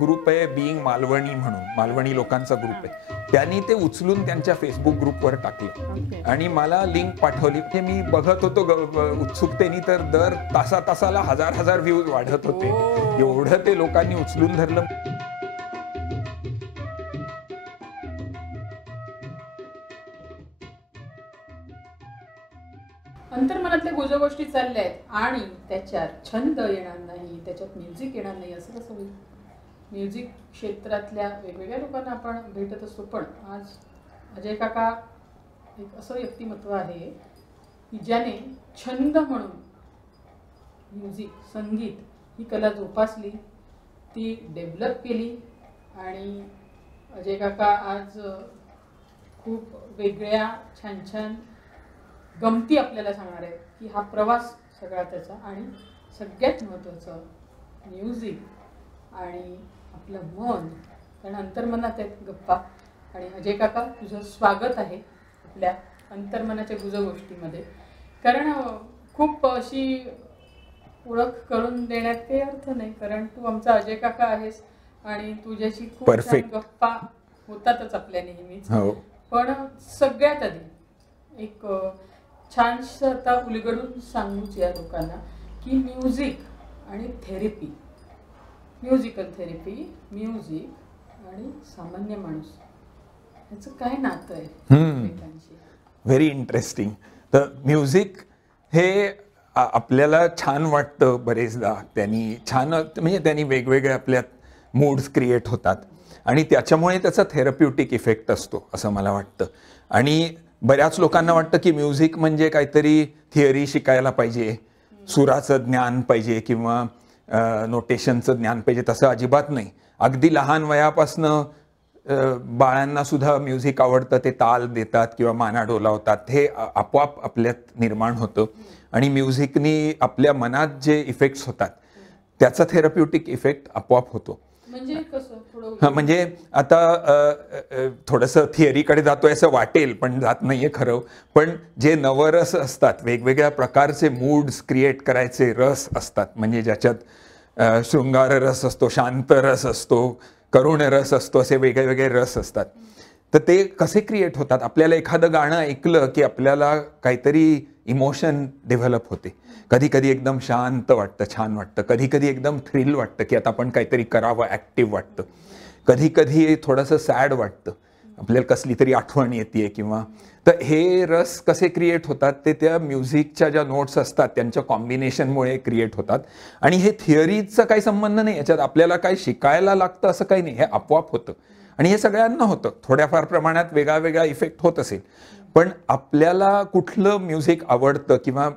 Group आहे being Malvani म्हणून, मालवणी लोकांचा ग्रुप आहे. त्यांनी ते उचलून त्यांच्या फेसबुक ग्रुपवर टाकलं आणि मला लिंक पाठवली. ते मी बघत होतो उत्सुकतेने, तर दर तासाला हजार व्ह्यूज वाढत होते. एवढं ते लोकांनी उचलून धरलं. अंतर्मनातल्या गुजगोष्टी चालल्या आहेत आणि त्याच्यात छंद येणार नाही, त्याच्यात म्युझिक येणार नाही असं कसं होईल? म्युझिक क्षेत्रातल्या वेगवेगळ्या लोकांना आपण भेटत असतो, पण आज अजय काका एक असं व्यक्तिमत्व आहे की ज्याने छंद म्हणून म्युझिक, संगीत ही कला जोपासली, ती डेव्हलप केली. आणि अजय काका आज खूप वेगळ्या छान छान गमती आपल्याला सांगणार आहेत की हा प्रवास सगळा त्याचा, आणि सगळ्यात महत्त्वाचं म्युझिक आणि आपलं मन, कारण अंतर्मनात आहेत गप्पा. आणि अजय काका, तुझं स्वागत आहे आपल्या अंतर्मनाच्या गुजगोष्टीमध्ये. कारण खूप अशी ओळख करून देण्यात काही अर्थ नाही, कारण तू आमचा अजय काका आहेस आणि तुझ्याशी खूप छान गप्पा होतातच आपल्या नेहमीच. पण सगळ्यात आधी एक छानसं आता उलगडून सांगूच या लोकांना की म्युझिक आणि थेरपी, म्युझिकल थेरपी, म्युझिक आणि सामान्य माणूस याचं काय नातं आहे? Very interesting. तर म्युझिक हे आपल्याला छान वाटतं बरेचदा. त्यांनी छान, म्हणजे त्यांनी वेगवेगळे आपल्यात मूड्स क्रिएट होतात आणि त्याच्यामुळे त्याचा थेरप्युटिक इफेक्ट असतो असं मला वाटतं. आणि बऱ्याच लोकांना वाटतं की म्युझिक म्हणजे काहीतरी थिअरी शिकायला पाहिजे, सुराचं ज्ञान पाहिजे किंवा नोटेशनचं ज्ञान पाहिजे. तसं अजिबात नाही. अगदी लहान वयापासनं बाळांना सुद्धा म्युझिक आवडतं, ते ताल देतात किंवा माना डोलावतात. हे आपोआप आपल्यात निर्माण होतं आणि म्युझिकनी आपल्या मनात जे इफेक्ट्स होतात त्याचा थेरप्युटिक इफेक्ट आपोआप होतो. म्हणजे आता थोडंसं थिअरीकडे जातोय असं वाटेल, पण जात नाहीये खरं. पण जे नवरस असतात, वेगवेगळ्या प्रकारचे मूड्स क्रिएट करायचे रस असतात, म्हणजे ज्याच्यात शृंगार रस असतो, शांत रस असतो, करुण रस असतो, असे वेगळे वेगळे रस असतात. तर ते कसे क्रिएट होतात? आपल्याला एखादं गाणं ऐकलं की आपल्याला काहीतरी इमोशन डेव्हलप होते. कधी कधी एकदम शांत वाटतं, छान वाटतं. कधी कधी एकदम थ्रिल वाटतं की आता आपण काहीतरी करावं, ॲक्टिव्ह वाटतं. कधी कधी थोडंसं सॅड वाटतं, आपल्याला कसली तरी आठवण येते किंवा. तर हे रस कसे क्रिएट होतात ते त्या म्युझिकच्या ज्या नोट्स असतात त्यांच्या कॉम्बिनेशनमुळे क्रिएट होतात. आणि हे थिअरीचा काही संबंध नाही, याच्यात आपल्याला काही शिकायला लागतं असं काही नाही, हे आपोआप होतं. आणि हे सगळ्यांना होतं, थोड्याफार प्रमाणात वेगळा वेगळा इफेक्ट होत असेल. पण आपल्याला कुठलं म्युझिक आवडतं किंवा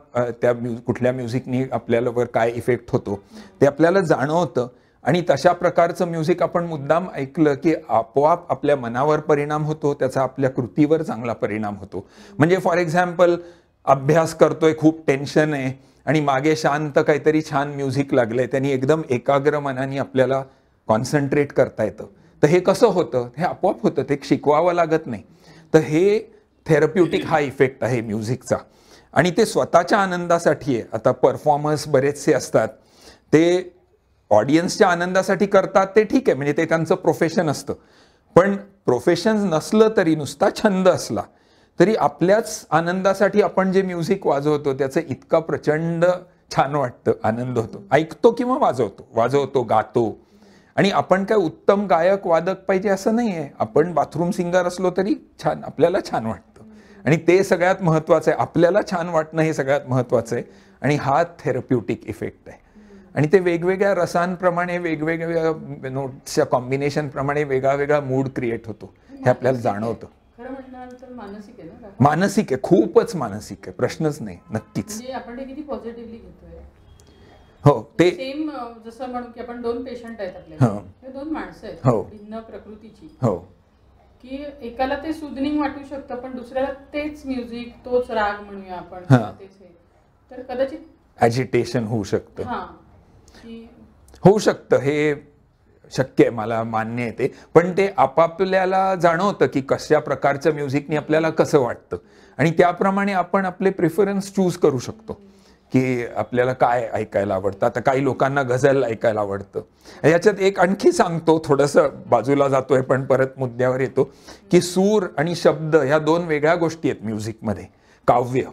त्या कुठल्या म्युझिकनी आपल्यावर काय इफेक्ट होतो ते आपल्याला जाणवतं. आणि तशा प्रकारचं म्युझिक आपण मुद्दाम ऐकलं की आपोआप आपल्या मनावर परिणाम होतो, त्याचा आपल्या कृतीवर चांगला परिणाम होतो. म्हणजे फॉर एक्झाम्पल, अभ्यास करतोय, खूप टेन्शन आहे आणि मागे शांत काहीतरी छान म्युझिक लागलंय, त्यांनी एकदम एकाग्र मनाने आपल्याला कॉन्सन्ट्रेट करता येतं. तर हे कसं होतं? हे आपोआप होतं, ते शिकवावं लागत नाही. तर हे थेरप्युटिक हा इफेक्ट आहे म्युझिकचा. आणि ते स्वतःच्या आनंदासाठी आहे. आता परफॉर्मर्स बरेचसे असतात, ते ऑडियन्सच्या आनंदासाठी करतात, ते ठीक आहे, म्हणजे ते त्यांचं प्रोफेशन असतं. पण प्रोफेशन नसलं तरी, नुसता छंद असला तरी आपल्याच आनंदासाठी आपण जे म्युझिक वाजवतो त्याचं इतका प्रचंड छान वाटतं, आनंद होतो. ऐकतो किंवा वाजवतो, गातो. आणि आपण काय उत्तम गायक वादक पाहिजे असं नाही आहे. आपण बाथरूम सिंगर असलो तरी छान, आपल्याला छान वाटतं. आणि ते सगळ्यात महत्त्वाचं आहे, आपल्याला छान वाटणं हे सगळ्यात महत्त्वाचं आहे. आणि हा थेरप्युटिक इफेक्ट आहे. आणि ते वेगवेगळ्या रसांप्रमाणे, वेगवेगळ्या नोट्सच्या कॉम्बिनेशनप्रमाणे वेगळा वेगळा मूड क्रिएट होतो, हे आपल्याला जाणवतं. मानसिक आहे, खूपच मानसिक आहे, प्रश्नच नाही. नक्कीच. आपण ते किती पॉझिटिव्हली घेतोय. हो, ते सेम जसं म्हणू की आपण दोन पेशंट आहेत आपल्याला, हे दोन माणसं आहेत भिन्न प्रकृतीची. हो, की एकाला ते सुदनिंग वाटू शकतं, पण दुसऱ्याला तेच म्युझिक, तोच राग म्हणूया आपण, तेच हे, तर कदाचित ॲजिटेशन होऊ शकतं. होऊ शकतं, हे शक्य आहे, मला मान्य आहे ते. पण ते आपापल्याला जाणवतं की कशा प्रकारचं म्युझिकनी आपल्याला कसं वाटतं आणि त्याप्रमाणे आपण आपले प्रेफरन्स चूज करू शकतो की आपल्याला काय ऐकायला आवडतं. आता काही लोकांना गझल ऐकायला आवडतं. याच्यात एक आणखी सांगतो, थोडंसं बाजूला जातोय पण परत मुद्द्यावर येतो, की सूर आणि शब्द ह्या दोन वेगळ्या गोष्टी आहेत म्युझिकमध्ये. काव्य,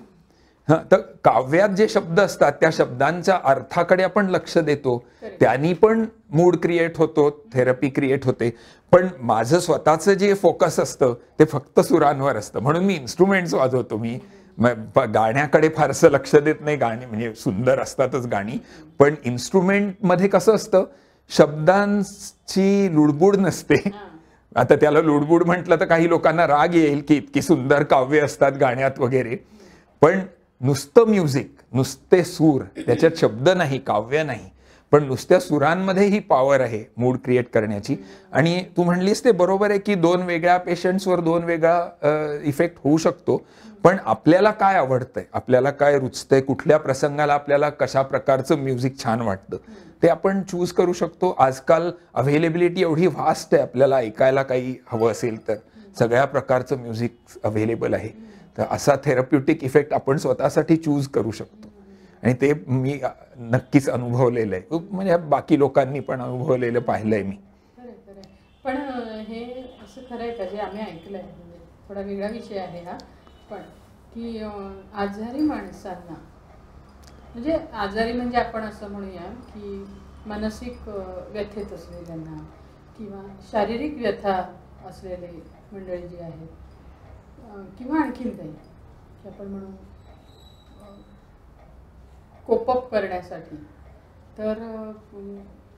तर काव्यात जे शब्द असतात त्या शब्दांच्या अर्थाकडे आपण लक्ष देतो, त्यांनी पण मूड क्रिएट होतो, थेरपी क्रिएट होते. पण माझं स्वतःचं जे फोकस असतं ते फक्त सुरांवर असतं, म्हणून मी इन्स्ट्रुमेंट्स वाजवतो. मी गाण्याकडे फारसं लक्ष देत नाही. गाणी म्हणजे सुंदर असतातच गाणी, पण इन्स्ट्रुमेंटमध्ये कसं असतं, शब्दांची लुडबुड नसते. आता त्याला लुडबुड म्हटलं तर काही लोकांना राग येईल की इतकी सुंदर काव्य असतात गाण्यात वगैरे, पण नुसतं म्युझिक, नुसते सूर, त्याच्यात शब्द नाही, काव्य नाही, पण नुसत्या सुरांमध्ये ही पॉवर आहे मूड क्रिएट करण्याची. आणि तू म्हणलीस ते बरोबर आहे की दोन वेगळ्या पेशंट्सवर दोन वेगळा इफेक्ट होऊ शकतो. पण आपल्याला काय आवडतंय, आपल्याला काय रुचतंय, कुठल्या प्रसंगाला आपल्याला कशा प्रकारचं म्युझिक छान वाटतं ते आपण चूज करू शकतो. आजकाल अवेलेबिलिटी एवढी व्हास्ट आहे, आपल्याला ऐकायला काही हवं असेल तर सगळ्या प्रकारचं म्युझिक अवेलेबल आहे. तर असा थेरप्युटिक इफेक्ट आपण स्वतःसाठी चूज करू शकतो. आणि ते मी नक्कीच अनुभवलेलं आहे, म्हणजे बाकी लोकांनी पण अनुभवलेलं पाहिलंय मी. पण हे असं खरं आहे का जे आम्ही ऐकलंय, म्हणजे थोडा वेगळा विषय आहे हा, पण की आजारी माणसांना, म्हणजे आजारी म्हणजे आपण असं म्हणूया की मानसिक व्यथेत असलेल्यांना किंवा शारीरिक व्यथा असलेले मंडळी जी आहेत, किंवा आणखीन काही की आपण म्हणू कोपअप करण्यासाठी, तर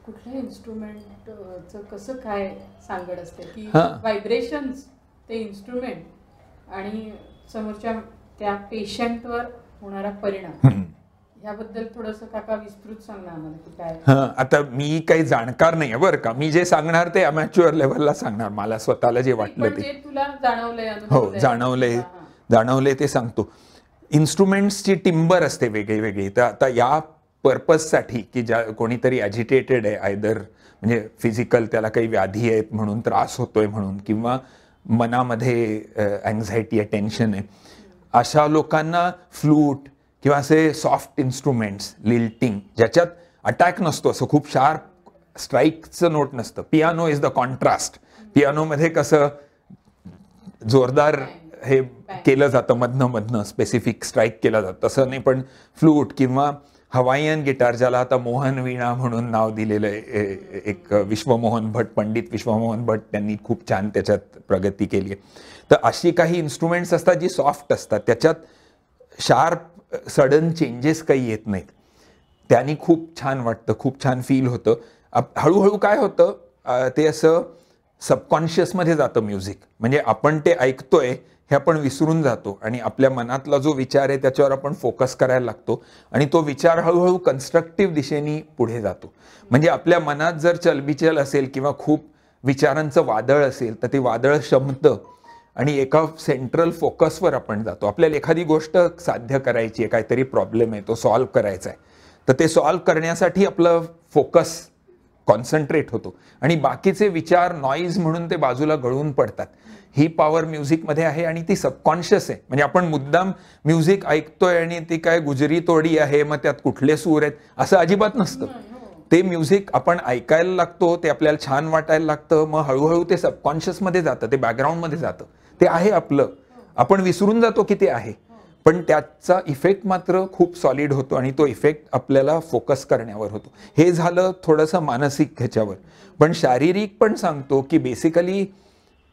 कुठल्या इन्स्ट्रुमेंटचं कसं काय सांगड असते की व्हायब्रेशन्स ते इन्स्ट्रुमेंट आणि समोरच्या त्या पेशंटवर होणारा परिणाम, याबद्दल थोडंसं काका विस्तृत सांगणार आम्हाला की काय. आता मी काही जाणकार नाही बरं का, मी जे सांगणार ते अमॅच्युअर लेव्हलला सांगणार, मला स्वतःला जे वाटलं ते. तुला जाणवलंय, हो, जाणवलंय ते सांगतो. इन्स्ट्रुमेंट्सची टिंबर असते वेगळी वेगळी. तर आता या पर्पजसाठी की ज्या कोणीतरी ॲजिटेटेड आहे, आयदर म्हणजे फिजिकल त्याला काही व्याधी आहेत म्हणून, त्रास होतोय म्हणून, किंवा मनामध्ये अँझायटी आहे, टेन्शन आहे, अशा लोकांना फ्लूट किंवा असे सॉफ्ट इन्स्ट्रुमेंट्स, लिल्टिंग, ज्याच्यात अटॅक नसतो, असं खूप शार्प स्ट्राईकचं नोट नसतं. Piano is the contrast. पियानोमध्ये कसं जोरदार हे केलं जातं, मधनं स्पेसिफिक स्ट्राईक केलं जातं, तसं नाही. पण फ्लूट किंवा हवाईयन गिटार, ज्याला आता मोहन वीणा म्हणून नाव दिलेलं आहे, एक विश्वमोहन भट, पंडित विश्वमोहन भट, त्यांनी खूप छान त्याच्यात प्रगती केली आहे. तर अशी काही इन्स्ट्रुमेंट्स असतात जी सॉफ्ट असतात, त्याच्यात शार्प सडन चेंजेस काही येत नाहीत. त्यांनी खूप छान वाटतं, खूप छान फील होतं. हळूहळू काय होतं, ते असं सबकॉन्शियसमध्ये जातं म्युझिक. म्हणजे आपण ते ऐकतोय हे आपण विसरून जातो आणि आपल्या मनातला जो विचार आहे त्याच्यावर आपण फोकस करायला लागतो आणि तो विचार हळूहळू कन्स्ट्रक्टिव्ह दिशेने पुढे जातो. म्हणजे आपल्या मनात जर चलबिचल असेल किंवा खूप विचारांचं वादळ असेल तर ते वादळ शमतं आणि एका सेंट्रल फोकसवर आपण जातो. आपल्याला एखादी गोष्ट साध्य करायची आहे, काहीतरी प्रॉब्लेम आहे, तो सॉल्व्ह करायचा आहे, तर ते सॉल्व्ह करण्यासाठी आपलं फोकस कॉन्सन्ट्रेट होतो आणि बाकीचे विचार नॉईज म्हणून ते बाजूला गळून पडतात. ही पॉवर म्युझिकमध्ये आहे आणि ती सबकॉन्शियस आहे. म्हणजे आपण मुद्दाम म्युझिक ऐकतोय आणि ती काय गुजरी तोडी आहे, मग त्यात कुठले सूर आहेत, असं अजिबात नसतं. ते म्युझिक आपण ऐकायला लागतो, ते आपल्याला छान वाटायला लागतं, मग हळूहळू ते सबकॉन्शियसमध्ये जातं, ते बॅकग्राऊंडमध्ये जातं, ते आहे आपलं, आपण विसरून जातो की ते आहे. पण त्याचा इफेक्ट मात्र खूप सॉलिड होतो आणि तो इफेक्ट आपल्याला फोकस करण्यावर होतो. हे झालं थोडंसं मानसिक ह्याच्यावर. पण शारीरिक पण सांगतो की बेसिकली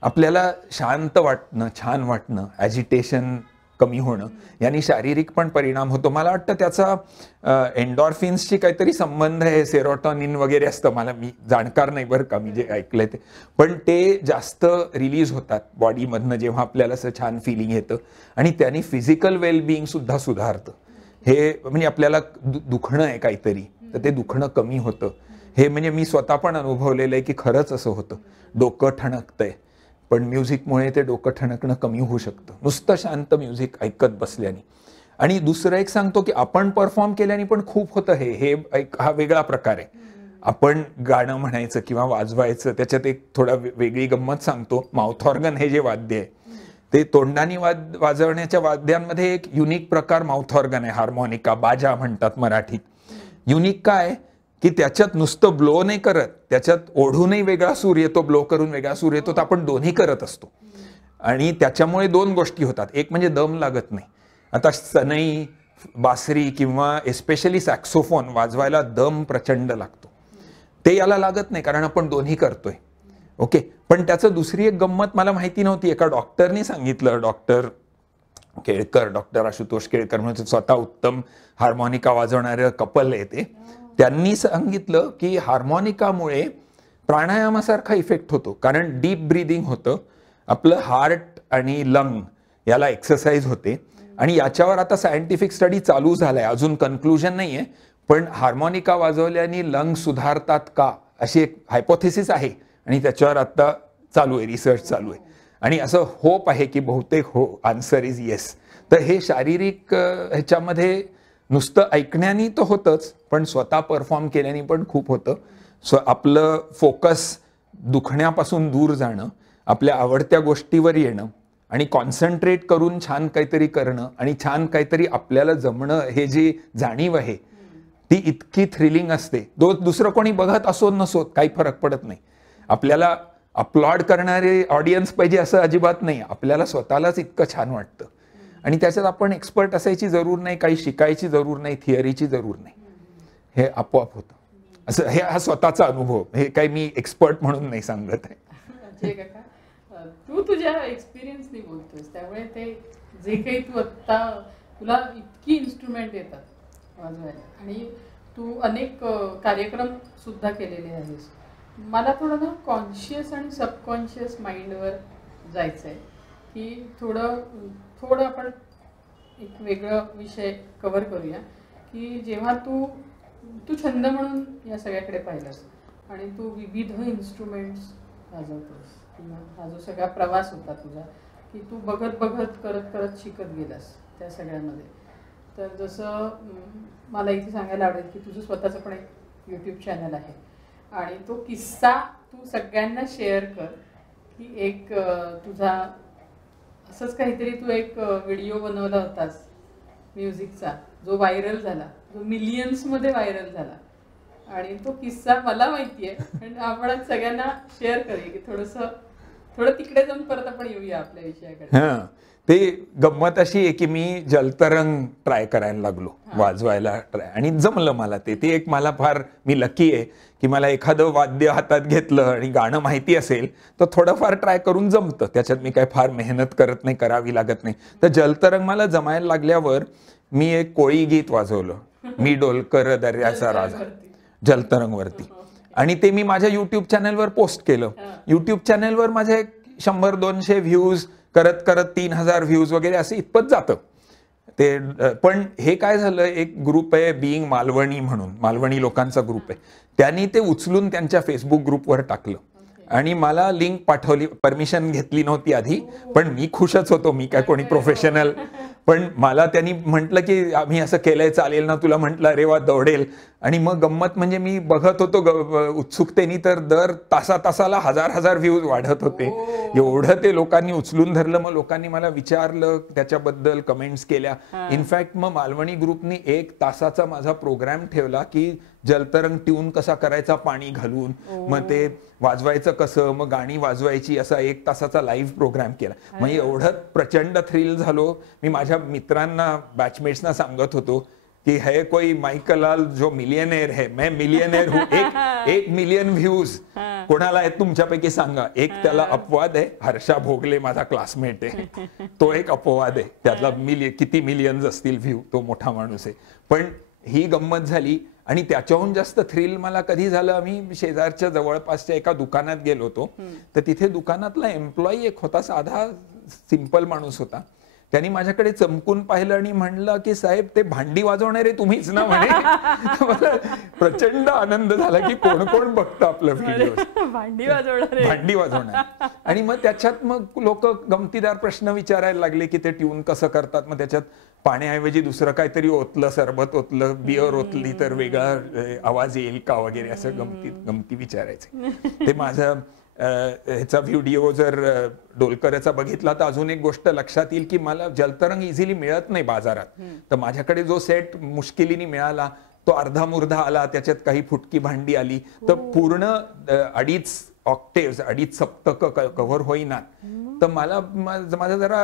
आपल्याला शांत वाटणं, छान वाटणं, ॲजिटेशन कमी होणं, यांनी शारीरिक पण परिणाम होतो. मला वाटतं त्याचा एन्डॉर्फिन्सची काहीतरी संबंध आहे, सेरोटोनिन वगैरे असतं, मला मी जाणकार नाही बरं का, मी जे ऐकलंय ते, पण ते जास्त रिलीज होतात बॉडीमधनं जेव्हा आपल्याला असं छान फिलिंग येतं आणि त्यांनी फिजिकल वेलबिईंग सुद्धा सुधारतं. हे म्हणजे आपल्याला दुखणं आहे काहीतरी तर ते दुखणं कमी होतं. हे म्हणजे मी स्वतः पण अनुभवलेलं आहे की खरंच असं होतं. डोकं ठणकतंय पण म्युझिकमुळे ते डोकं ठणकणं कमी होऊ शकतं, नुसतं शांत म्युझिक ऐकत बसल्याने. आणि दुसरं एक सांगतो की आपण परफॉर्म केल्याने पण खूप होतं. हे हा वेगळा प्रकार आहे. आपण गाणं म्हणायचं किंवा वाजवायचं, त्याच्यात एक थोडा वेगळी गंमत सांगतो. माउथ ऑर्गन हे जे वाद्य आहे ते तोंडाने वाजवण्याच्या वाद्यांमध्ये एक युनिक प्रकार माउथ ऑर्गन आहे, हार्मोनिका, बाजा म्हणतात मराठीत. युनिक काय की त्याच्यात नुसतं ब्लो नाही करत, त्याच्यात ओढूनही वेगळा सूर येतो, ब्लो करून वेगळा सूर येतो, तर आपण दोन्ही करत असतो. आणि त्याच्यामुळे दोन गोष्टी होतात. एक म्हणजे दम लागत नाही. आता सनई, बासरी किंवा एस्पेशली सॅक्सोफोन वाजवायला दम प्रचंड लागतो, ते याला लागत नाही कारण आपण दोन्ही करतोय. ओके, पण त्याचं दुसरी एक गंमत मला माहिती नव्हती. एका डॉक्टरनी सांगितलं, डॉक्टर केळकर, डॉक्टर आशुतोष केळकर म्हणून स्वतः उत्तम हार्मोनिका वाजवणारे कपल आहे ते, त्यांनी सांगितलं की हार्मोनिकामुळे प्राणायामासारखा इफेक्ट होतो. कारण डीप ब्रीदिंग होतं, आपलं हार्ट आणि लंग याला एक्सरसाइज होते. आणि याच्यावर आता सायंटिफिक स्टडी चालू झालाय, अजून कन्क्लुजन नाहीये, पण हार्मोनिका वाजवल्याने लंग सुधारतात का अशी एक हायपोथेसिस आहे आणि त्याच्यावर आता चालू आहे, रिसर्च चालू आहे. आणि असं होप आहे की बहुतेक हो, आन्सर इज येस. तर हे शारीरिक ह्याच्यामध्ये नुसतं ऐकण्याने तर होतंच, पण स्वतः परफॉर्म केल्याने पण खूप होतं. आपलं फोकस दुखण्यापासून दूर जाणं, आपल्या आवडत्या गोष्टीवर येणं आणि कॉन्सन्ट्रेट करून छान काहीतरी करणं आणि छान काहीतरी आपल्याला जमणं, हे जी जाणीव आहे ती इतकी थ्रिलिंग असते. दुसरं कोणी बघत असो नसो काही फरक पडत नाही. आपल्याला अपलॉड करणारे ऑडियन्स पाहिजे असं अजिबात नाही, आपल्याला स्वतःलाच इतकं छान वाटतं. आणि त्याच्यात आपण एक्सपर्ट असायची जरूर नाही, काही शिकायची जरूर नाही, थिअरीची जरूर नाही, हे आपोआप होतं. असं हे हा स्वतःचा अनुभव, हे काही मी एक्सपर्ट म्हणून नाही सांगत आहे. तू तुझ्या एक्सपिरियन्सनी बोलतोस, त्यामुळे ते जे काही तू आत्ता, तुला इतकी इन्स्ट्रुमेंट येतात वाजवायला आणि तू अनेक कार्यक्रम सुद्धा केलेले आहेस. मला थोडं ना कॉन्शियस आणि सबकॉन्शियस माइंडवर जायचं आहे की थोडं आपण एक वेगळं विषय कव्हर करूया. की जेव्हा तू छंद म्हणून या सगळ्याकडे पाहिलंस आणि तू विविध इन्स्ट्रुमेंट्स वाजवतोस, किंवा हा जो सगळा प्रवास होता तुझा की तू बघत करत शिकत गेलास त्या सगळ्यामध्ये. तर जसं मला इथे सांगायला आवडेल की तुझं स्वतःचं पण एक यूट्यूब चॅनल आहे आणि तो किस्सा तू सगळ्यांना शेअर कर की एक तुझा असंच काहीतरी तू एक व्हिडिओ बनवला होतास म्युझिकचा, जो व्हायरल झाला, जो मिलियन्समध्ये व्हायरल झाला. आणि तो किस्सा मला माहिती आहे, पण आपण सगळ्यांना शेअर करूया की थोडं तिकडे जाऊन परत आपण येऊया आपल्या विषयाकडे. हां, ते गंमत अशी आहे की मी जलतरंग ट्राय करायला लागलो वाजवायला आणि जमलं मला ते. एक मला फार, मी लकी आहे की मला एखादं वाद्य हातात घेतलं आणि गाणं माहिती असेल तर थोडंफार ट्राय करून जमतं. त्याच्यात मी काय फार मेहनत करत नाही, करावी लागत नाही. तर जलतरंग मला जमायला लागल्यावर मी एक कोळी गीत वाजवलं, मी डोलकर दर्याचा राजा, जलतरंगवरती. आणि ते मी माझ्या युट्यूब चॅनलवर पोस्ट केलं. युट्यूब चॅनलवर माझे 100-200 व्ह्यूज करत 3000 व्ह्यूज वगैरे असं इतपत जातं ते. पण हे काय झालं, एक ग्रुप आहे बिईंग मालवणी म्हणून, मालवणी लोकांचा ग्रुप आहे, त्यांनी ते उचलून त्यांच्या फेसबुक ग्रुपवर टाकलं आणि मला लिंक पाठवली. परमिशन घेतली नव्हती आधी, पण मी खुशच होतो, मी काय कोणी प्रोफेशनल. पण मला त्यांनी म्हटलं की आम्ही असं केलंय, चालेल ना तुला? म्हटलं अरे वा, दौडेल. आणि मग गंमत म्हणजे मी बघत होतो उत्सुकतेने, तर दर तासाला 1000 व्ह्यूज वाढत होते. एवढं ते लोकांनी उचलून धरलं. मग लोकांनी मला विचारलं, त्याच्याबद्दल कमेंट्स केल्या. इनफॅक्ट मग मालवणी ग्रुपनी 1 तासाचा माझा प्रोग्राम ठेवला की जलतरंग ट्यून कसा करायचा पाणी घालून, मग ते वाजवायचं कसं, मग गाणी वाजवायची, असा 1 तासाचा लाईव्ह प्रोग्राम केला. मग एवढं प्रचंड थ्रिल झालो. मी माझ्या मित्रांना, बॅचमेट्सना सांगत होतो कि है कोई माइकलाल जो मिलियनेर है, मैं मिलियनेर हूँ. 1 मिलियन व्ह्यूज कोणाला आहे तुमच्यापैकी सांगा. एक त्याला अपवाद आहे, हर्षा भोगले माझा क्लासमेट आहे, तो एक अपवाद आहे. त्यातला किती मिलियन्स असतील व्ह्यू, तो मोठा माणूस आहे. पण ही गंमत झाली. आणि त्याच्याहून जास्त थ्रिल मला कधी झालं, आम्ही शेजारच्या जवळपासच्या एका दुकानात गेलो होतो. तर तिथे दुकानातला एम्प्लॉई एक होता, साधा सिंपल माणूस होता. त्यांनी माझ्याकडे चमकून पाहिलं आणि म्हणलं की साहेब, ते भांडी वाजवणारे तुम्हीच ना म्हणे. मला प्रचंड आनंद झाला की कोण कोण बघतं आपलं व्हिडिओ, भांडी वाजवणार. आणि मग त्याच्यात मग लोक गमतीदार प्रश्न विचारायला लागले की ते ट्यून कसं करतात. मग त्याच्यात पाण्याऐवजी दुसरं काहीतरी ओतलं, सरबत ओतलं, बियर ओतली तर वेगळा आवाज येईल का वगैरे, असं गमती विचारायचे. ते माझं ह्याचा व्हिडिओ जर डोलकरचा बघितला तर अजून एक गोष्ट लक्षात येईल की मला जलतरंग इझिली मिळत नाही बाजारात. तर माझ्याकडे जो सेट मुश्किलीने मिळाला तो अर्धा मुर्धा आला, त्याच्यात काही फुटकी भांडी आली, तर पूर्ण 2.5 ऑक्टेव्स 2.5 सप्तक कव्हर होईना. तर माझा जरा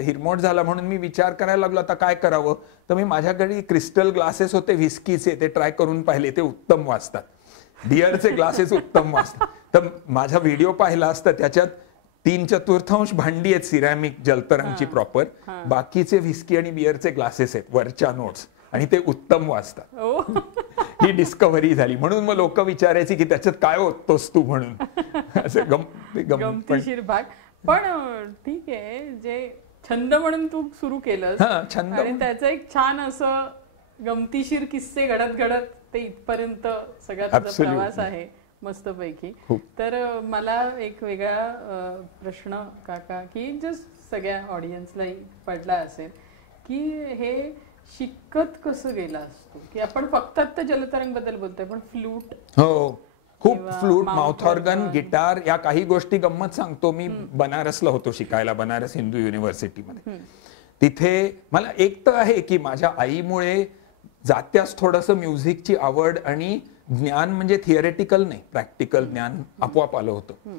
हिरमोट झाला, म्हणून मी विचार करायला लागलो आता काय करावं. तर मी माझ्याकडे क्रिस्टल ग्लासेस होते व्हिस्कीचे, ते ट्राय करून पाहिले, ते उत्तम वाजतात. बिअरचे ग्लासेस उत्तम वाजतात. तर माझा व्हिडिओ पाहिला असता त्याच्यात 3/4 भांडी आहेत सिरॅमिक जलतरंगची प्रॉपर, बाकीचे व्हिस्की आणि बिअरचे ग्लासेस आहेत वरच्या नोट्स, आणि ते उत्तम वाजतात. ही डिस्कव्हरी झाली. म्हणून मग लोक विचारायची की त्याच्यात काय ओततोस तू म्हणून. असं गमतीशीर भाग. पण ठीक आहे, जे छंद म्हणून तू सुरू केलंस छंद, आणि त्याचं एक छान असं गमतीशीर किस्से घडत घडत ते इथपर्यंत सगळा तुझा प्रवास आहे मस्तपैकी. तर मला एक वेगळा प्रश्न काका, की जस्ट सगळ्या ऑडियन्सलाही पडला असेल की हे शिकत कसं गेला असतो, की आपण फक्त आता जलतरंग बद्दल बोलतोय, पण फ्लूट, हो खूप फ्लूट, माउथ ऑर्गन, गिटार, या काही गोष्टी गंमत सांगतो. मी बनारसला होतो शिकायला, बनारस हिंदू युनिव्हर्सिटीमध्ये. तिथे मला एक तर आहे की माझ्या आईमुळे जात्याच थोडंसं म्युझिकची आवड आणि ज्ञान, म्हणजे थिअरेटिकल नाही प्रॅक्टिकल ज्ञान आपोआप आलं होतं.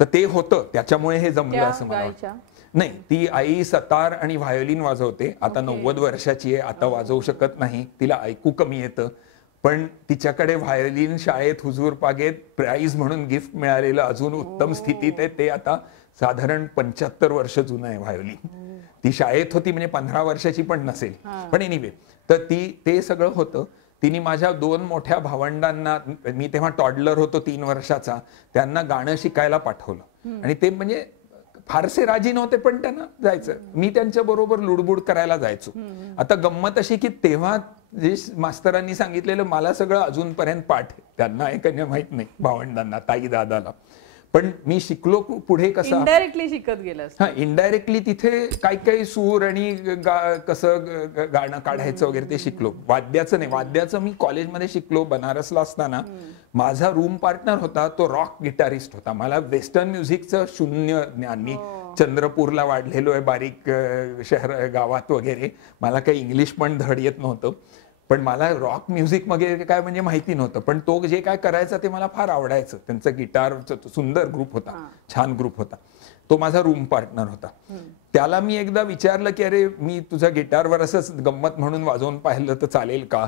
तर ते होतं, त्याच्यामुळे हे जमलं असं मला वाटतं. नाही, ती आई सतार आणि व्हायोलिन वाजवते. आता 90 वर्षाची आहे, आता वाजवू शकत नाही, तिला ऐकू कमी येतं. पण तिच्याकडे व्हायोलिन शाळेत हुजूर पागेत प्राइज म्हणून गिफ्ट मिळालेलं अजून उत्तम स्थितीत आहे. ते आता साधारण 75 वर्ष जुनं आहे व्हायोलिन. ती शाळेत होती, म्हणजे 15 वर्षाची पण नसेल. पण एनिवे, तर ते सगळं होतं. तिने माझ्या 2 मोठ्या भावंडांना, मी तेव्हा टॉडलर होतो 3 वर्षाचा, त्यांना गाणं शिकायला पाठवलं. आणि ते म्हणजे फारसे राजी नव्हते, पण त्यांना जायचं. मी त्यांच्या बरोबर लुडबुड करायला जायचो. आता गंमत अशी की तेव्हा जे मास्तरांनी सांगितलेलं मला सगळं अजूनपर्यंत पाठ आहे. त्यांना ऐकण्या माहित नाही, भावंडांना, ताई दादाला. पण मी शिकलो पुढे कसं, इनडायरेक्टली शिकत गेलं. इनडायरेक्टली तिथे काही सूर आणि कसं गाणं काढायचं वगैरे ते शिकलो. वाद्याचं नाही, वाद्याचं मी कॉलेजमध्ये शिकलो बनारसला असताना. माझा रूम पार्टनर होता, तो रॉक गिटारिस्ट होता. मला वेस्टर्न म्युझिकचं शून्य ज्ञान. मी चंद्रपूरला वाढलेलो आहे, बारीक शहर गावात वगैरे. मला काही इंग्लिश पण धड येत नव्हतं. पण मला रॉक म्युझिक वगैरे काय म्हणजे माहिती नव्हतं. पण तो जे काय करायचा ते मला फार आवडायचं. त्यांचा गिटारचा सुंदर ग्रुप होता, छान ग्रुप होता. तो माझा रूम पार्टनर होता. त्याला मी एकदा विचारलं की अरे, मी तुझ्या गिटारवर असंच गंमत म्हणून वाजवून पाहिलं तर चालेल का.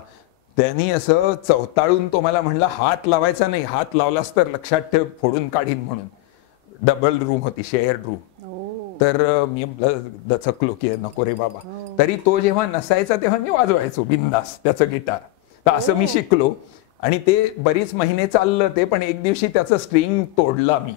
त्यांनी असं चवताळून तो मला म्हणला, हात लावायचा नाही, हात लावलास तर लक्षात ठेव फोडून काढीन म्हणून. डबल रूम होती, शेअर्ड रूम. तर मी दचकलो की नको रे बाबा. तरी तो जेव्हा नसायचा तेव्हा मी वाजवायचो बिंदास त्याचं गिटार. तर असं मी शिकलो आणि ते बरीच महिने चाललं ते. पण एक दिवशी त्याचं स्ट्रिंग तोडला मी,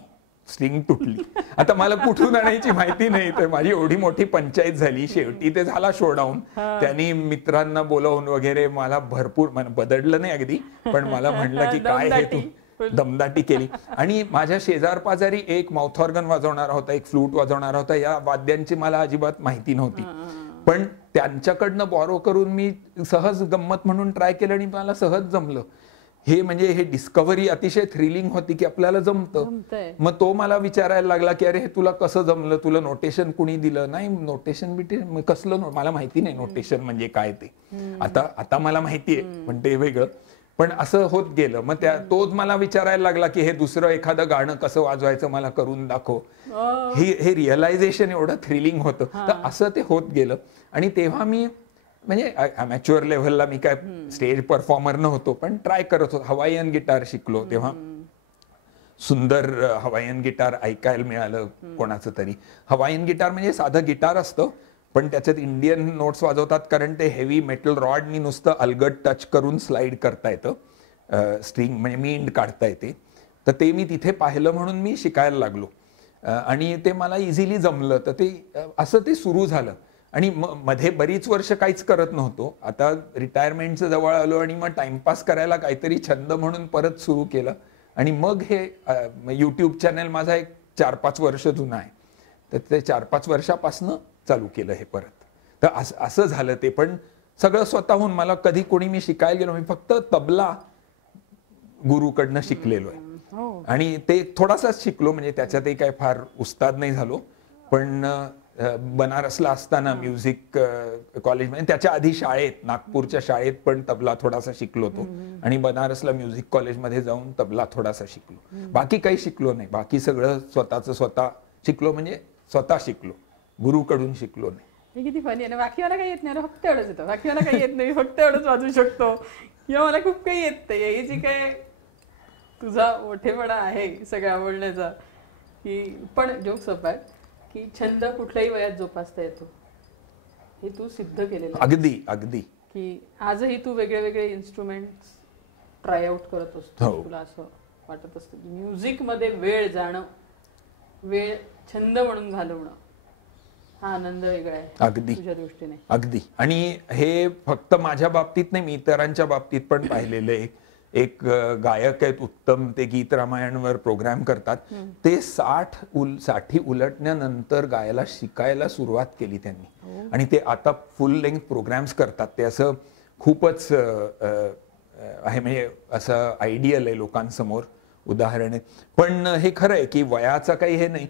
स्ट्रिंग तुटली. आता मला कुठून आणायची माहिती नाही, तर माझी एवढी मोठी पंचायत झाली. शेवटी ते झाला शोडाऊन. त्यांनी मित्रांना बोलावून वगैरे मला भरपूर, बदललं नाही अगदी, पण मला म्हणलं की काय हे तू दमदाटी केली. आणि माझ्या शेजार पाजारी एक माउथ ऑर्गन वाजवणारा होता, एक फ्लूट वाजवणारा होता. या वाद्यांची मला अजिबात माहिती नव्हती. पण त्यांच्याकडनं बॉरो करून मी सहज गंमत म्हणून ट्राय केलं आणि मला सहज जमलं. हे म्हणजे हे डिस्कव्हरी अतिशय थ्रिलिंग होती की आपल्याला जमतं. मग तो मला विचारायला लागला की अरे हे तुला कसं जमलं, तुला नोटेशन कुणी दिलं. नाही, नोटेशन बिटेशन कसलं, मला माहिती नाही नोटेशन म्हणजे काय ते. आता मला माहिती आहे, पण ते वेगळं. पण असं होत गेलं. मग तोच मला विचारायला लागला की हे दुसरं एखादं गाणं कसं वाजवायचं मला करून दाखव. हे रिअलायझेशन एवढं थ्रिलिंग होतं. तर असं ते होत गेलं. आणि तेव्हा मी म्हणजे अमॅच्युअर लेव्हलला मी काय स्टेज परफॉर्मर नव्हतो, पण ट्राय करत होतो. हवाईयन गिटार शिकलो तेव्हा. सुंदर हवाईयन गिटार ऐकायला मिळालं कोणाचं तरी. हवाईयन गिटार म्हणजे साधं गिटार असतं, पण त्याच्यात इंडियन नोट्स वाजवतात, कारण ते हेवी मेटल रॉडनी नुसतं अलगट टच करून स्लाइड करता येतं. स्ट्रिंग म्हणजे मींड काढता येते. तर ते मी तिथे पाहिलं म्हणून मी शिकायला लागलो आणि ते मला इझिली जमलं. तर ते असं ते सुरू झालं. आणि मध्ये बरीच वर्ष काहीच करत नव्हतो. आता रिटायरमेंटचं जवळ आलो आणि मग टाइमपास करायला काहीतरी छंद म्हणून परत सुरू केलं. आणि मग हे यूट्यूब चॅनल माझा एक 4-5 वर्ष जुना आहे. तर ते 4-5 वर्षापासनं चालू केलं हे परत. तर असं झालं ते. पण सगळं स्वतःहून. मला कधी कोणी मी शिकायला गेलो, मी फक्त तबला गुरुकडनं शिकलेलो आहे. आणि ते थोडासाच शिकलो, म्हणजे त्याच्यातही काय फार उस्ताद नाही झालो. पण बनारसला असताना म्युझिक कॉलेजमध्ये, त्याच्या आधी शाळेत, नागपूरच्या शाळेत पण तबला थोडासा शिकलो होतो, आणि बनारसला म्युझिक कॉलेजमध्ये जाऊन तबला थोडासा शिकलो. बाकी काही शिकलो नाही. बाकी सगळं स्वतः शिकलो, म्हणजे स्वतः शिकलो, गुरुकडून शिकलो नाही. हे किती फनी आहे ना. बाकी मला काही येत नाही, फक्त एवढंच येतं. बाकी मला काही येत नाही, फक्त एवढंच वाजवू शकतो, किंवा मला खूप काही येत नाही. हे जी काय तुझा मोठेपणा आहे सगळ्या आवडण्याचा, की पण जोक्स अपार्ट, की छंद कुठल्याही वयात जोपासता येतो, हे तू सिद्ध केलेलं आहे. अगदी अगदी. की आजही तू वेगळे वेगळे इन्स्ट्रुमेंट्स ट्राय आउट करत असतो. तुला असं वाटत असतं की म्युझिक मध्ये वेळ जाणं, वेळ छंद म्हणून घालवणं, हा आनंद वेगळा आहे अगदी तुझ्या दृष्टीने. अगदी. आणि हे फक्त माझ्या बाबतीत नाही, मी इतरांच्या बाबतीत पण पाहिलेलं आहे. एक गायक आहेत उत्तम, ते गीत रामायणवर प्रोग्राम करतात. ते 60 उलटण्यानंतर गायला शिकायला सुरुवात केली त्यांनी, आणि ते आता फुल लेंथ प्रोग्राम्स करतात. ते असं खूपच आहे, म्हणजे असं आयडियल आहे लोकांसमोर उदाहरण आहे. पण हे खरं आहे की वयाचं काही हे नाही,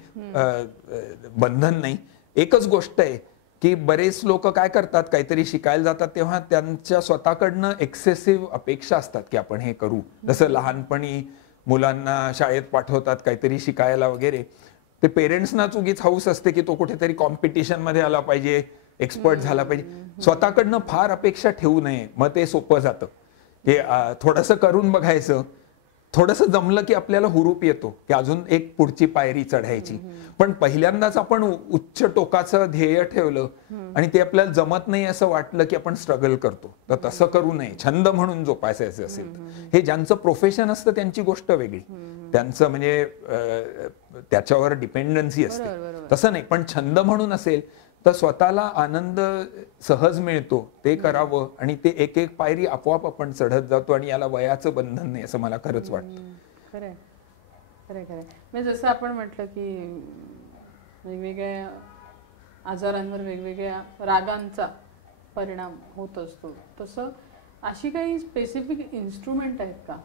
बंधन नाही. एकच गोष्ट आहे की बरेच लोक काय करतात, काहीतरी शिकायला जातात तेव्हा त्यांच्या स्वतःकडनं एक्सेसिव्ह अपेक्षा असतात की आपण हे करू. जसं लहानपणी मुलांना शाळेत पाठवतात काहीतरी शिकायला वगैरे, ते पेरेंट्सना चुकीच हाऊस असते की तो कुठेतरी कॉम्पिटिशन मध्ये आला पाहिजे, एक्सपर्ट झाला पाहिजे. स्वतःकडनं फार अपेक्षा ठेवू नये, मग ते सोपं जातं. हे थोडंसं करून बघायचं, थोडंसं जमलं की आपल्याला हुरूप येतो की अजून एक पुढची पायरी चढायची. पण पहिल्यांदाच आपण उच्च टोकाचं ध्येय ठेवलं आणि ते आपल्याला जमत नाही असं वाटलं की आपण स्ट्रगल करतो. तर तसं करू नये. छंद म्हणून जोपासायचं असेल, हे ज्यांचं प्रोफेशन असतं त्यांची गोष्ट वेगळी, त्यांचं म्हणजे त्याच्यावर डिपेंडन्सी असते. तसं नाही, पण छंद म्हणून असेल तर स्वतःला आनंद सहज मिळतो, ते करावं. आणि ते एक एक पायरी आपोआप आपण चढत जातो, आणि याला वयाचं बंधन नाही असं मला खरंच वाटतं. खरंय खरंय खरंय. म्हणजे जसं आपण म्हटलं की वेगवेगळ्या आजारांवर वेगवेगळ्या रागांचा परिणाम होत असतो, तसं अशी काही स्पेसिफिक इन्स्ट्रुमेंट आहेत का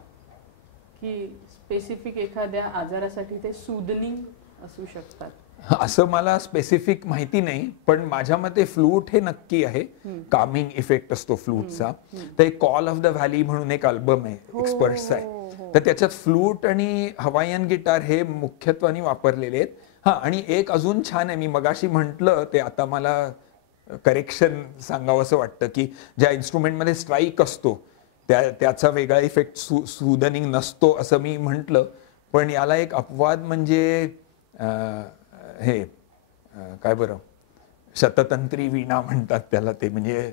की स्पेसिफिक एखाद्या आजारासाठी ते सूदनिंग असू शकतात? असं मला स्पेसिफिक माहिती नाही, पण माझ्या मते फ्लूट हे नक्की आहे. कामिंग इफेक्ट असतो फ्लूटचा. तर एक कॉल ऑफ द व्हॅली म्हणून एक अल्बम आहे, एक्सपर्ट्सचा आहे. तर त्याच्यात फ्लूट आणि हवाईयन गिटार हे मुख्यत्वाने वापरलेले आहेत. हा, आणि एक अजून छान आहे, मी मगाशी म्हटलं ते, आता मला करेक्शन सांगावं असं वाटतं की ज्या इन्स्ट्रुमेंटमध्ये स्ट्राईक असतो त्याचा वेगळा इफेक्ट सूदनिंग नसतो असं मी म्हटलं. पण याला एक अपवाद म्हणजे हे काय बरं, शततंत्री वीणा म्हणतात त्याला. ते म्हणजे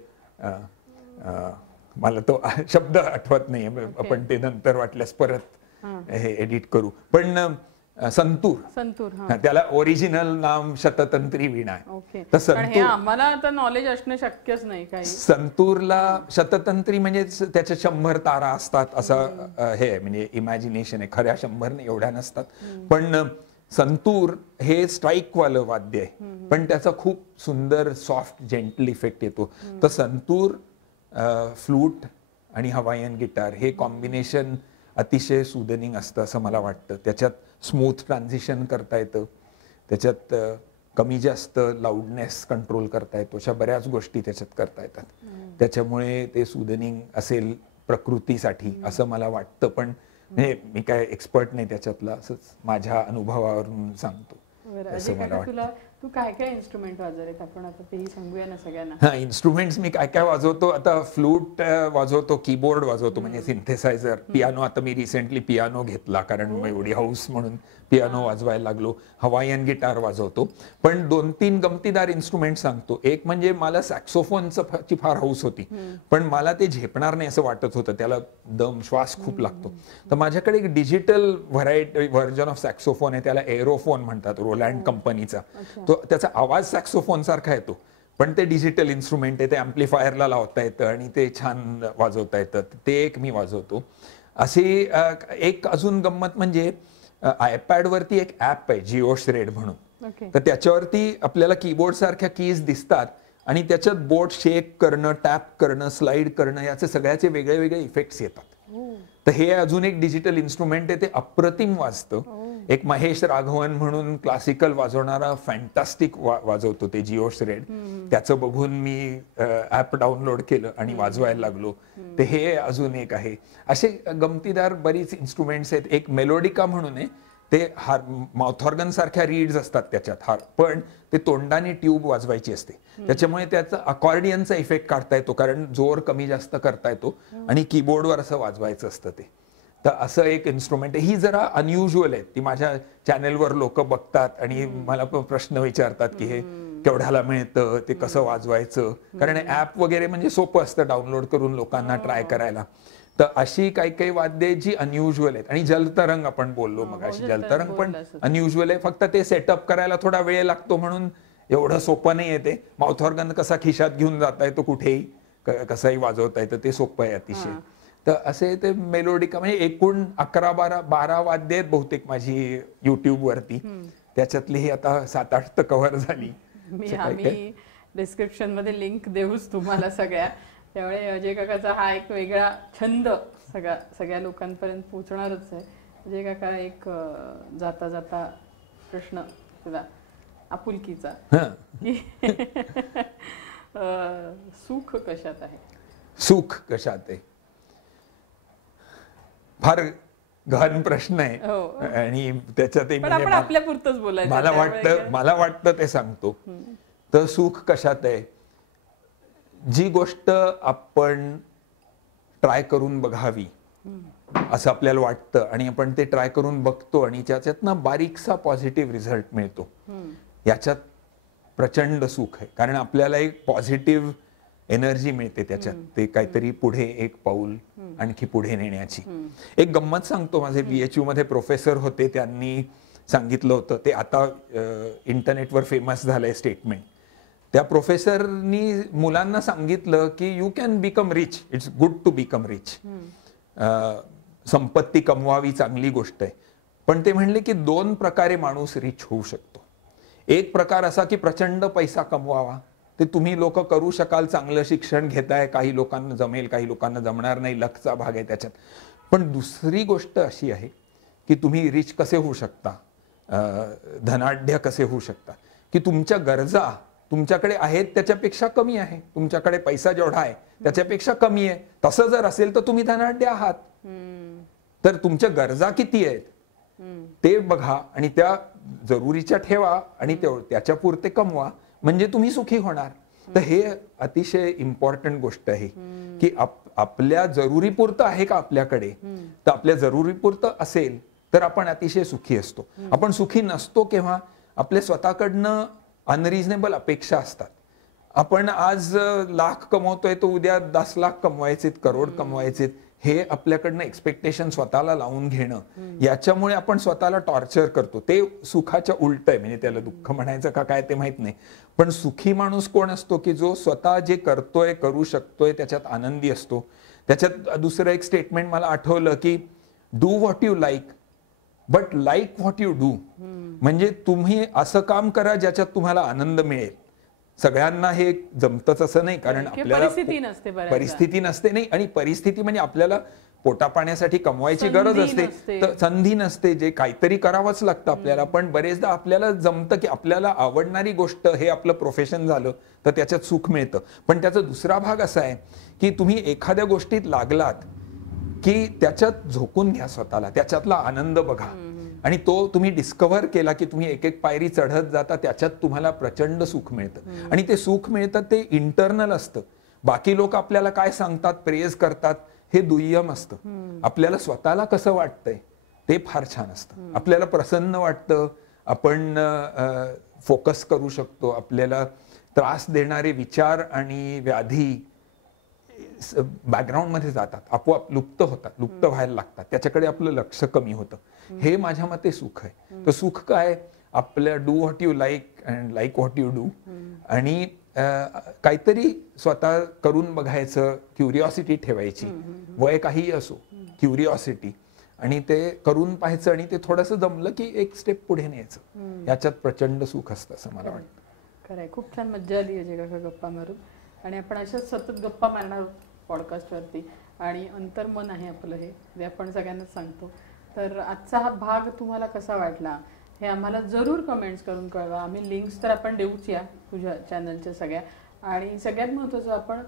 मला तो शब्द आठवत नाही, आपण ते नंतर वाटल्यास परत हे एडिट करू. पण संतूर, त्याला ओरिजिनल नाम शततंत्री वीणा आहे. तर संतूर आम्हाला आता नॉलेज असणं शक्यच नाही काही. संतूरला शततंत्री म्हणजे त्याच्या 100 तारा असतात असं हे म्हणजे इमॅजिनेशन आहे. खऱ्या 100 नाही, एवढ्या नसतात. पण संतूर हे स्ट्राईक वालं वाद्य आहे, पण त्याचा खूप सुंदर सॉफ्ट जेंटल इफेक्ट येतो. तर संतूर, फ्लूट आणि हवाईयन गिटार हे कॉम्बिनेशन अतिशय सुदनिंग असतं असं मला वाटतं. त्याच्यात स्मूथ ट्रान्झिशन करता येतं, त्याच्यात कमी जास्त लाऊडनेस कंट्रोल करता येतो, अशा बऱ्याच गोष्टी त्याच्यात करता येतात. त्याच्यामुळे ते सुदनिंग असेल प्रकृतीसाठी असं मला वाटतं. पण म्हणजे मी काय एक्सपर्ट नाही त्याच्यातला, असंच माझ्या अनुभवावरून सांगतो असं मला वाटतं. तू काय काय इन्स्ट्रुमेंट वाजवलेत, आपण आता तेही सांगूया ना सगळ्यांना. हा, इन्स्ट्रुमेंट्स मी काय काय वाजवतो. आता फ्लूट वाजवतो, कीबोर्ड वाजवतो म्हणजे सिंथेसायझर, पियानो. आता मी रिसेंटली पियानो घेतला कारण एवढी हाऊस म्हणून पियानो वाजवायला लागलो. हवाईयन गिटार वाजवतो. पण 2-3 गमतीदार इन्स्ट्रुमेंट सांगतो. एक म्हणजे मला सॅक्सोफोनची फार हाऊस होती, पण मला ते झेपणार नाही असं वाटत होतं, त्याला दम श्वास खूप लागतो. तर माझ्याकडे एक डिजिटल व्हर्जन ऑफ सॅक्सोफोन आहे, त्याला एरोफोन म्हणतात, रोलँड कंपनीचा. त्याचा आवाज सॅक्सोफोन सारखा येतो, पण ते डिजिटल इन्स्ट्रुमेंट आहे, ते अँप्लिफायरला लावता येतं आणि ते छान वाजवता येतं. ते एक मी वाजवतो. अशी एक अजून गंमत म्हणजे आयपॅड वरती एक ऍप आहे जिओ श्रेड म्हणून. तर त्याच्यावरती आपल्याला कीबोर्ड सारख्या कीज दिसतात आणि त्याच्यात बोट शेक करणं, टॅप करणं, स्लाइड करणं, याचे सगळ्याचे वेगळे वेगळे इफेक्ट्स येतात. तर हे अजून एक डिजिटल इन्स्ट्रुमेंट आहे, ते अप्रतिम वाजतं. एक महेश राघवन म्हणून क्लासिकल वाजवणारा फॅन्टास्टिक वाजवतो ते जिओ श्रेड. त्याचं बघून मी ऍप डाउनलोड केलं आणि वाजवायला लागलो. ते हे अजून एक आहे. असे गमतीदार बरीच इन्स्ट्रुमेंट्स आहेत. एक मेलोडिका म्हणून आहे, ते माउथ ऑर्गन सारख्या रीड्स असतात त्याच्यात, पण ते तोंडाने ट्यूब वाजवायची असते. त्याच्यामुळे त्याचा अकॉर्डियनचा इफेक्ट काढता येतो, कारण जोर कमी जास्त करता येतो आणि कीबोर्डवर असं वाजवायचं असतं ते. तर असं एक इन्स्ट्रुमेंट आहे. ही जरा अनयुज्युअल आहे. ती माझ्या चॅनेलवर लोक बघतात आणि मला प्रश्न विचारतात की हे केवढ्याला मिळतं, ते कसं वाजवायचं, कारण ऍप वगैरे म्हणजे सोपं असतं डाउनलोड करून लोकांना ट्राय करायला. तर अशी काही काही वाद्ये जी अनयुज्युअल आहेत. आणि जलतरंग आपण बोललो मग, अशी जलतरंग पण अनयुज्युअल आहे. फक्त ते सेटअप करायला थोडा वेळ लागतो, म्हणून एवढं सोपं नाही आहे ते. माउथ ऑर्गन कसा खिशात घेऊन जाता येतो, कुठेही कसंही वाजवता येतं, ते सोपं आहे अतिशय. तर असे ते मेलोडिका म्हणजे एकूण 11-12 वाद्य आहेत बहुतेक माझी युट्यूब वरती. त्याच्यातली ही आता 7-8 तर कव्हर झाली. आम्ही डिस्क्रिप्शन मध्ये लिंक देऊच तुम्हाला सगळ्या. त्यामुळे अजय काकाचा हा एक वेगळा छंद सगळ्या लोकांपर्यंत पोहोचणारच आहे. अजय काका, एक जाता जाता प्रश्न तुला आपुलकीचा, सुख कशात आहे? सुख कशात आहे फार गहन प्रश्न आहे. आणि त्याच्यातही आपल्या पुरतच बोलायचं, मला वाटतं ते सांगतो. तर सुख कशात आहे, जी गोष्ट आपण ट्राय करून बघावी असं आपल्याला वाटतं आणि आपण ते ट्राय करून बघतो आणि त्याच्यातनं बारीकसा पॉझिटिव्ह रिझल्ट मिळतो, याच्यात प्रचंड सुख आहे. कारण आपल्याला एक पॉझिटिव्ह एनर्जी मिळते त्याच्यात, ते काहीतरी पुढे एक पाऊल आणखी पुढे नेण्याची. एक गंमत सांगतो. माझे BHU मध्ये प्रोफेसर होते, त्यांनी सांगितलं होतं, ते आता इंटरनेटवर फेमस झालंय स्टेटमेंट. त्या प्रोफेसरनी मुलांना सांगितलं की you can become rich, it's good to become rich. संपत्ती कमवावी चांगली गोष्ट आहे, पण ते म्हणले की 2 प्रकारे माणूस रिच होऊ शकतो. एक प्रकार असा की प्रचंड पैसा कमवावा, ते तुम्ही लोक करू शकाल, चांगलं शिक्षण घेताय, काही लोकांना जमेल, काही लोकांना जमणार नाही, लकचा भाग आहे त्याच्यात. पण दुसरी गोष्ट अशी आहे की तुम्ही रिच कसे होऊ शकता, धनाढ्य कसे होऊ शकता, की तुमच्या गरजा तुमच्याकडे आहेत त्याच्यापेक्षा कमी आहे, तुमच्याकडे पैसा जेवढा आहे त्याच्यापेक्षा कमी आहे. तसं जर असेल तर तुम्ही धनाढ्य आहात. तर तुमच्या गरजा किती आहेत ते बघा आणि त्या जरुरीच्या ठेवा आणि त्याच्या पुरते कमवा, म्हणजे तुम्ही सुखी होणार. तर हे अतिशय इम्पॉर्टंट गोष्ट आहे की आपल्या जरुरीपुरतं आहे का आपल्याकडे, तर आपल्या जरुरीपुरतं असेल तर आपण अतिशय सुखी असतो. आपण सुखी नसतो केव्हा, आपल्या स्वतःकडनं अनरिजनेबल अपेक्षा असतात. आपण आज लाख कमवतोय तर उद्या 10 लाख कमवायचे, करोड कमवायचे, हे आपल्याकडनं एक्सपेक्टेशन स्वतःला लावून घेणं, याच्यामुळे आपण स्वतःला टॉर्चर करतो. ते सुखाच्या उलट आहे, म्हणजे त्याला दुःख म्हणायचं का काय ते माहित नाही. पण सुखी माणूस कोण असतो की जो स्वतः जे करतोय, करू शकतोय, त्याच्यात आनंदी असतो. त्याच्यात दुसरं एक स्टेटमेंट मला आठवलं की do what you like but like what you do. म्हणजे तुम्ही असं काम करा ज्याच्यात तुम्हाला आनंद मिळेल. सगळ्यांना हे जमतच असं नाही, कारण आपल्याला परिस्थिती नसते. नाही, आणि परिस्थिती म्हणजे आपल्याला पोटा पाण्यासाठी कमवायची गरज असते, तर संधी नसते, जे काहीतरी करावंच लागतं आपल्याला. पण बरेचदा आपल्याला जमतं की आपल्याला आवडणारी गोष्ट हे आपलं प्रोफेशन झालं तर त्याच्यात सुख मिळतं. पण त्याचा दुसरा भाग असा आहे की तुम्ही एखाद्या गोष्टीत लागलात की त्याच्यात झोकून घ्या स्वतःला, त्याच्यातला आनंद बघा, आणि तो तुम्ही डिस्कव्हर केला की तुम्ही एक एक पायरी चढत जाता, त्याच्यात तुम्हाला प्रचंड सुख मिळतं. आणि ते सुख मिळतं ते इंटरनल असतं. बाकी लोक आपल्याला काय सांगतात, प्रेज करतात, हे दुय्यम असतं. आपल्याला स्वतःला कसं वाटतंय ते फार छान असतं. आपल्याला प्रसन्न वाटतं, आपण फोकस करू शकतो, आपल्याला त्रास देणारे विचार आणि व्याधी बॅकग्राऊंड मध्ये जातात, आपोआप लुप्त होतात, लुप्त व्हायला लागतात, त्याच्याकडे आपलं लक्ष कमी होतं. हे माझ्या मते सुख आहे. तर सुख काय, आपल्या do what you like and like what you do, आणि काहीतरी स्वतः करून बघायचं, क्युरिओसिटी ठेवायची, वय काही असो, क्युरिओसिटी, आणि ते करून पाहायचं, आणि ते थोडंसं जमलं की एक स्टेप पुढे न्यायचं. याच्यात प्रचंड सुख असतं असं मला वाटतं. खरंय, खूप छान मज्जा आली अजय काका गप्पा मारून. आणि आपण अशाच सतत गप्पा मारणार पॉडकास्टवरती. आणि अंतर्मन आहे आपलं हे आपण सगळ्यांनाच सांगतो. तर आजचा हा भाग तुम्हाला कसा वाटला हे आम्हाला जरूर कमेंट्स करून कळवा. आम्ही लिंक्स तर आपण देऊच या तुझ्या चॅनलच्या सगळ्या, आणि सगळ्यात महत्त्वाचं आपण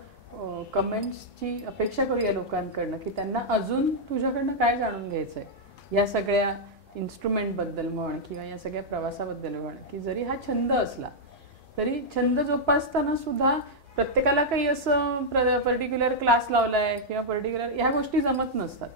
कमेंट्सची अपेक्षा करूया लोकांकडनं की त्यांना अजून तुझ्याकडनं काय जाणून घ्यायचं आहे या सगळ्या इन्स्ट्रुमेंटबद्दल म्हण किंवा या सगळ्या प्रवासाबद्दल म्हण. की जरी हा छंद असला तरी छंद जोपासताना सुद्धा प्रत्येकाला काही असं पर्टिक्युलर क्लास लावलाय किंवा पर्टिक्युलर ह्या गोष्टी जमत नसतात.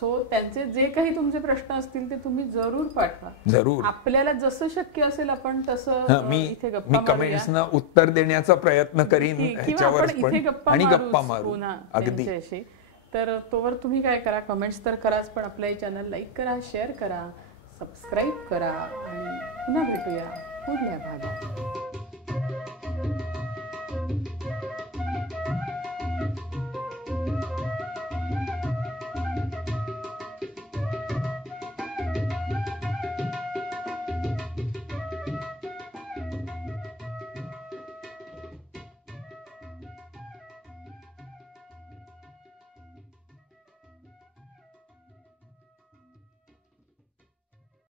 सो त्यांचे जे काही तुमचे प्रश्न असतील ते तुम्ही जरूर पाठवा. जरूर आपल्याला जसं शक्य असेल आपण तसं इथे मी कमेंट्सना उत्तर देण्याचा प्रयत्न करीन आणि गप्पा मारू पुन्हा अगदी. त्यांच्याशी. तर तोवर तुम्ही काय करा, कमेंट्स तर कराच, पण आपल्या चॅनल लाईक करा, शेअर करा, सबस्क्राईब करा आणि पुन्हा भेटूया पुढल्या भागात.